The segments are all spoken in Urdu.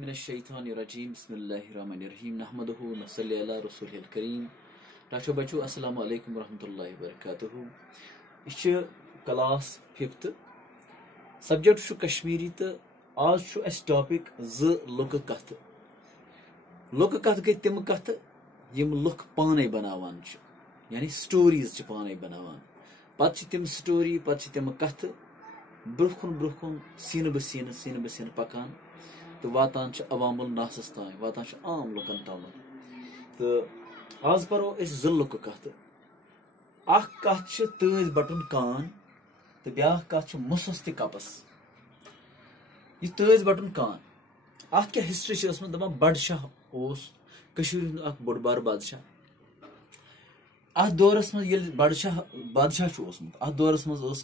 من الشیطان الرجیم بسم اللہ الرحمن الرحیم نحمدہ نصلی علی رسول الکریم ڈاکٹر بچو السلام علیکم ورحمۃ اللہ وبرکاتہ یہ کلاس 5th سبجیکٹ کشمیری تو آج اس ٹاپک لک کت گئی تم کت یم لک پانے بناوان یعنی سٹوریز پانے بناوان پتہ تم سٹوری پتہ تم کت برہ سین بسین پکان تو واتان عوام الناسس تان واتان عام لکن تام تو آز پرو اس لک کت اخ کت تیز بٹن کان تو بیاکھ کت مسس تہ کپس یہ تیز بٹن کان ات کیا ہسٹری ٲسمٕژ دپان بادشاہ اوس کشیٖرِ ہُنٛد اکھ بوٚڑ بار بادشاہ اتھ دورس منٛز ییٚلہِ بادشاہ چھُ اوسمُت اتھ دورس منٛز ٲس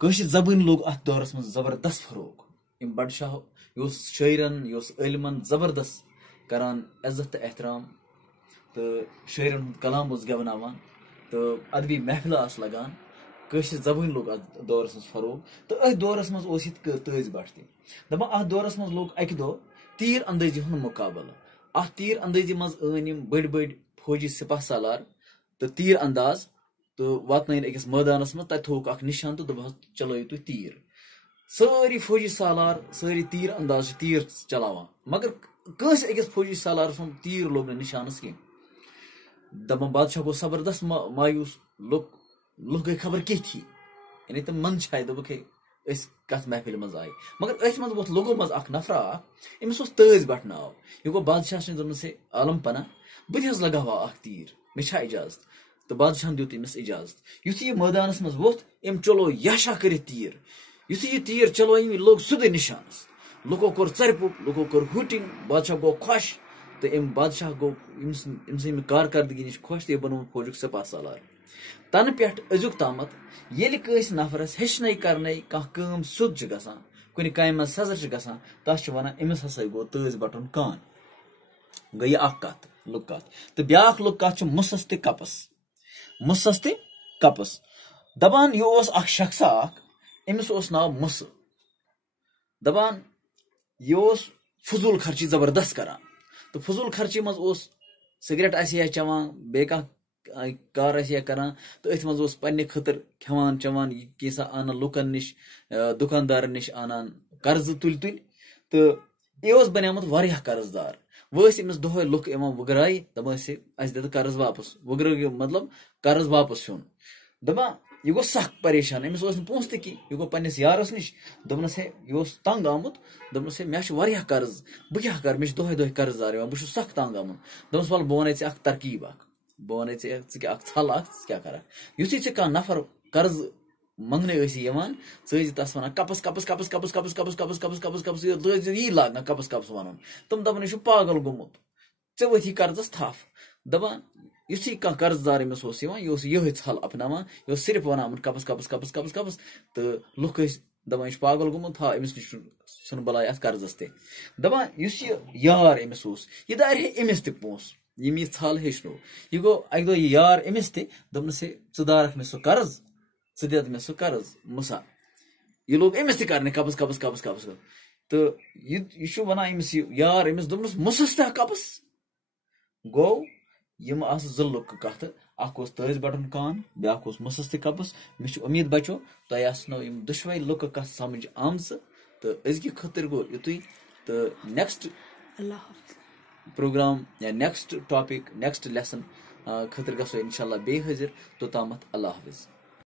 کٲشِر زبٲنۍ لوگ اتھ دورس منٛز زبردست فروغ یم بادشاہ یہ شاعرن یہ علمن زبردست کران عزت تو احترام تو شاعرن ہند کلام گوناوان تو ادبی محفل آس لگان کٲشِر زبٲنۍ لوگ اتھ دورس منٛز فروغ تو اتھ دورس منٛز اوس ییٚتہِ تٲج بٹ تہِ دپان اتھ دورس منٛز لوگ اکہِ دۄہ تیٖر اندٲزی ہُنٛد مُقابلہٕ اتھ تیٖر اندٲزی منٛز أنۍ یِم بٔڑۍ فوجی سپاہ سالار تہٕ تیٖر انداز تو واتنٲیِن أکِس مٲدانس منٛز تتہِ تھووُکھ اکھ نشان تہٕ دوٚپہس چلٲیِو تُہۍ تیٖر سٲری فوجی سالار سٲری تیٖر انداز تیٖر چلاوان مگر کٲنٛسہِ أکِس فوجی سالار سُنٛد تیٖر لوٚگ نہٕ نشانس کینٛہہ دپان بادشاہ گوٚو زبردست مایوٗس لُکھ گٔے خبر کیتھی یعنی تِم منٛدچھاے دوٚپُکھ ہے أسۍ کتھ محفلہِ منٛز آیہِ مگر أتھۍ منٛز ووٚتھ لُکو منٛز اکھ نفرا اکھ أمِس اوس تٲج بٹ ناو یہِ گوٚو بادشاہس نِش دوٚپنس ہے عالم پناہ بہٕ تہِ حظ لگاوہا اکھ تیٖر مےٚ چھا اجازت تہٕ بادشاہن دیُت أمِس اجازت یُتھُے یہِ مٲدانس منٛز ووٚتھ أمۍ چلو یاشا کٔرِتھ تیٖر یُتھُے یہِ تیٖر چلوو أمۍ لوگ سیوٚدُے نشانس لُکو کوٚر ژرِ لُکو کوٚر ہوٗٹِنگ بادشاہ گوٚو خۄش تہٕ أمۍ بادشاہ گوٚو أمۍ سٕنٛدِ کارکردگی نِش خۄش تہٕ یہِ بنووُن فوجُک سپاہ سالار تنہٕ پٮ۪ٹھ أزیُک تامتھ ییٚلہِ کٲنٛسہِ نفرس ہیٚچھنٲے کرنٲے کانٛہہ کٲم سیوٚد چھِ گژھان کُنہِ کامہِ منٛز سزر چھِ گژھان تتھ چھِ ونان أمِس ہسا گوٚو تٲج بٹُن کان گٔے یہِ اکھ کتھ لُک کتھ تہٕ بیاکھ لُک کتھ چھِ مسس تہِ کپس دپان یہِ اوس اکھ شخصا اکھ أمِس اوس ناو مسہٕ دپان یہِ اوس فضوٗل خرچی زبردست کران تہٕ فضوٗل خرچی منٛز اوس سگریٹ آسہِ ہا چٮ۪وان بیٚیہِ کانٛہہ کار آسہِ ہا کران تہٕ أتھۍ منٛز اوس پننہِ خٲطرٕ کھٮ۪وان چٮ۪وان کینٛژھا انان لُکن نِش دُکاندارن نِش انان قرضہٕ تُلۍ تہٕ یہِ اوس بنیومُت واریاہ قرض دار وۄنۍ ٲسۍ أمِس دۄہے لُکھ یِوان وٕگرایہِ دپان ٲسۍ اسہِ دِ قرض واپس وٕگرٲیِو مطلب قرض واپس ہیوٚن دپان یہِ گوٚو سخ پریشان أمِس اوس نہٕ پونٛسہٕ تہِ کینٛہہ یہِ گوٚو پننِس یارس نِش دوٚپنس ہے یہِ اوس تنگ آمُت دوٚپنس ہے مےٚ چھُ واریاہ قرض بہٕ کیٛاہ کرٕ مےٚ چھُ دۄہے قرض دار یِوان بہٕ چھُس سخ تنگ آمُت دوٚپنس وَلہٕ بہٕ وَنَے ژےٚ اکھ ترکیٖب اکھ بہٕ وَنَے ژےٚ اکھ ژھل اکھ ژٕ کیٛاہ کرکھ یُتھُے ژےٚ کانٛہہ نفر قرض منٛگنہِ ٲسی یِوان ژٕ ٲسۍ تس ونان cups cups cups cups cups cups cups cups cups cups یی لاگان کپس کپس ونُن تِم دپان یہِ چھُ پاگل گوٚمُت ژےٚ ؤتھی قرضس تھپھ دپان یُتھُے کانٛہہ قرض دار أمِس اوس یِوان یہِ اوس یِہے ژھل اپناوان یہِ اوس صرف ونان یِمن cups cups cups cups cups تہٕ لُکھ ٲسۍ دپان یہِ چھُ پاگل گوٚمُت تھاو أمِس نِش ژھٕن بلاے اتھ قرضس تہِ دپان یُس یہِ یار أمِس اوس یہِ دارِ ہے أمِس تہِ پونٛسہٕ یِم یہِ ژھل ہیٚچھنو یہِ گوٚو اکہِ دۄہ یہِ یار أمِس تہِ دوٚپنس ہے ژٕ دارکھ مےٚ سُہ قرض ژٕ دِتھ مےٚ سُہ قرض مُسا یہِ لوگ أمِس تہِ کرنہِ کپس کپس کپس کپس تہٕ یہِ چھُ ونان أمِس یہِ یار أمِس دوٚپنس مُسس تہِ کپس گوٚو یِم آسہٕ زٕ لُکہٕ کتھٕ اکھ اوس تٲج بٹُن کان بیاکھ اوس مسس تہِ کپس مےٚ چھُ امید بچو تۄہہِ آسنو یِم دۄشوے لُکہٕ کتھ سمجھ آمژٕ تہٕ أزکہِ خٲطرٕ گوٚو یُتُے تہٕ نیکسٹ پروگرام یا نیکسٹ ٹاپک نیکسٹ لیسن خٲطرٕ گژھو انشاء اللہ بیٚیہِ حٲضِر توٚتامتھ اللہ حافظ